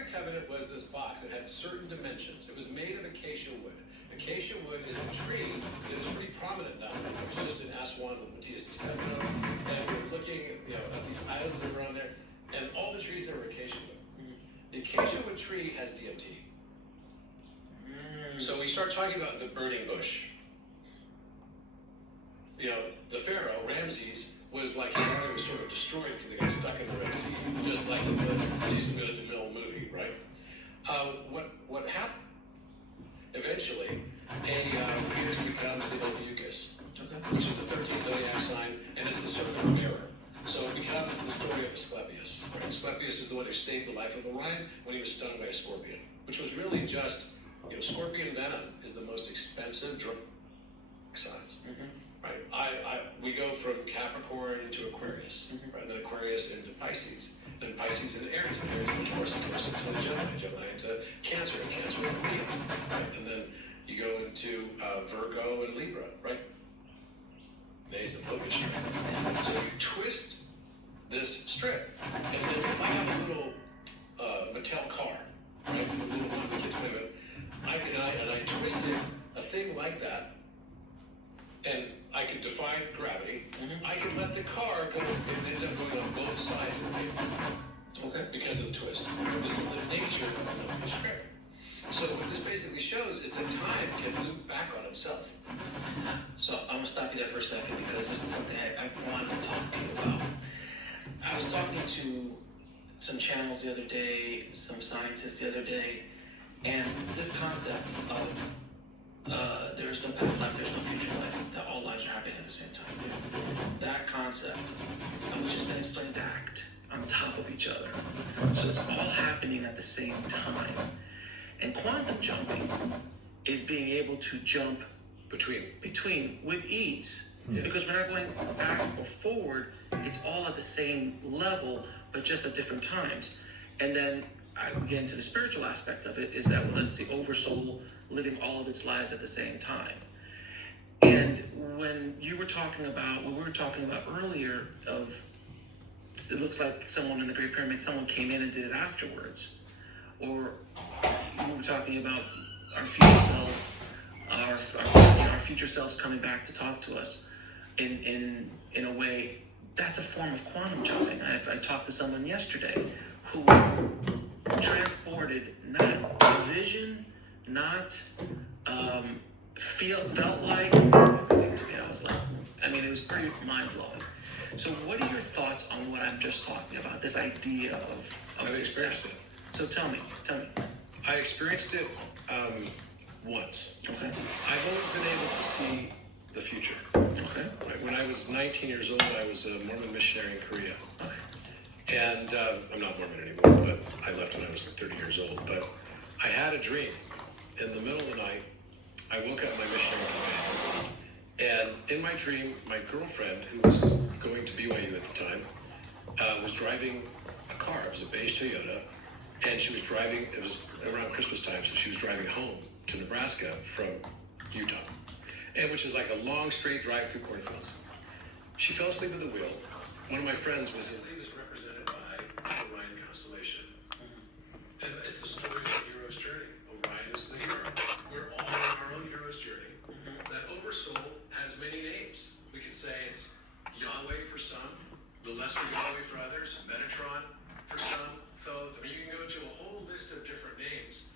of the Covenant was this box that had certain dimensions. It was made of acacia wood. Acacia wood is a tree that is pretty prominent now. It's just in Aswan and Matthias de Stefano. And we're looking at these islands that are on there, and all the trees there were acacia wood. The acacia wood tree has DMT. So we start talking about the burning bush. The Pharaoh, Ramses, was like his army was sort of destroyed because they got stuck in the Red Sea, just like in the Season Good to Mill movie, right? What happened? Eventually, a Venus becomes the Ophiuchus, which is the 13th zodiac sign, and it's the serpent bearer. So it becomes the story of Asclepius. Right? Asclepius is the one who saved the life of Orion when he was stung by a scorpion, which was really just, scorpion venom is the most expensive drug signs. Right? We go from Capricorn to Aquarius, right? And then Aquarius into Pisces, then Pisces into Aries, and Aries into Taurus, and Taurus into Gemini, Gemini into Cancer, and Cancer into Leo, right? And then you go into Virgo and Libra, right? Days of focus strip. So you twist this strip, and then if I have a little Mattel car, right? A little one the kids play with, I twisted a thing like that, and I could defy gravity. I could let the car go and end up going on both sides of the paper. Okay. Because of the twist. This is the nature of the strip. So what this basically shows is that time can loop back on itself. So I'm gonna stop you there for a second because this is something I wanted to talk to you about. I was talking to some channels the other day, some scientists the other day, and this concept of there is no past life, there's no future life, that all lives are happening at the same time. That concept, which has been explained, stacked on top of each other. So it's all happening at the same time. And quantum jumping is being able to jump between with ease. Yeah. Because we're not going back or forward, it's all at the same level, but just at different times. And then I get into the spiritual aspect of it, is that it's the oversoul living all of its lives at the same time. And when we were talking about earlier of, it looks like someone in the Great Pyramid, someone came in and did it afterwards. Or we were talking about our future selves, our future selves coming back to talk to us in a way, that's a form of quantum jumping. I talked to someone yesterday who was transported, not vision, not felt like everything to me. I was like, it was pretty mind-blowing. So what are your thoughts on what I'm just talking about, this idea of I've experienced it. So tell me. I experienced it once. Okay. I've always been able to see the future. Okay. Right. When I was 19 years old, I was a Mormon missionary in Korea. Okay. And I'm not Mormon anymore, but I left when I was 30 years old. But I had a dream. In the middle of the night, I woke up my missionary companion. And in my dream, my girlfriend, who was going to BYU at the time, was driving a car. It was a beige Toyota. And she was driving, it was around Christmas time, so she was driving home to Nebraska from Utah. And which is like a long, straight drive through cornfields. She fell asleep at the wheel. One of my friends was represented by the Orion constellation. And it's the story of the hero's journey. Orion is the hero. We're all on our own hero's journey. That oversoul has many names. We can say it's Yahweh for some, the lesser Yahweh for others, Metatron for some, Thoth. You can go to a whole list of different names.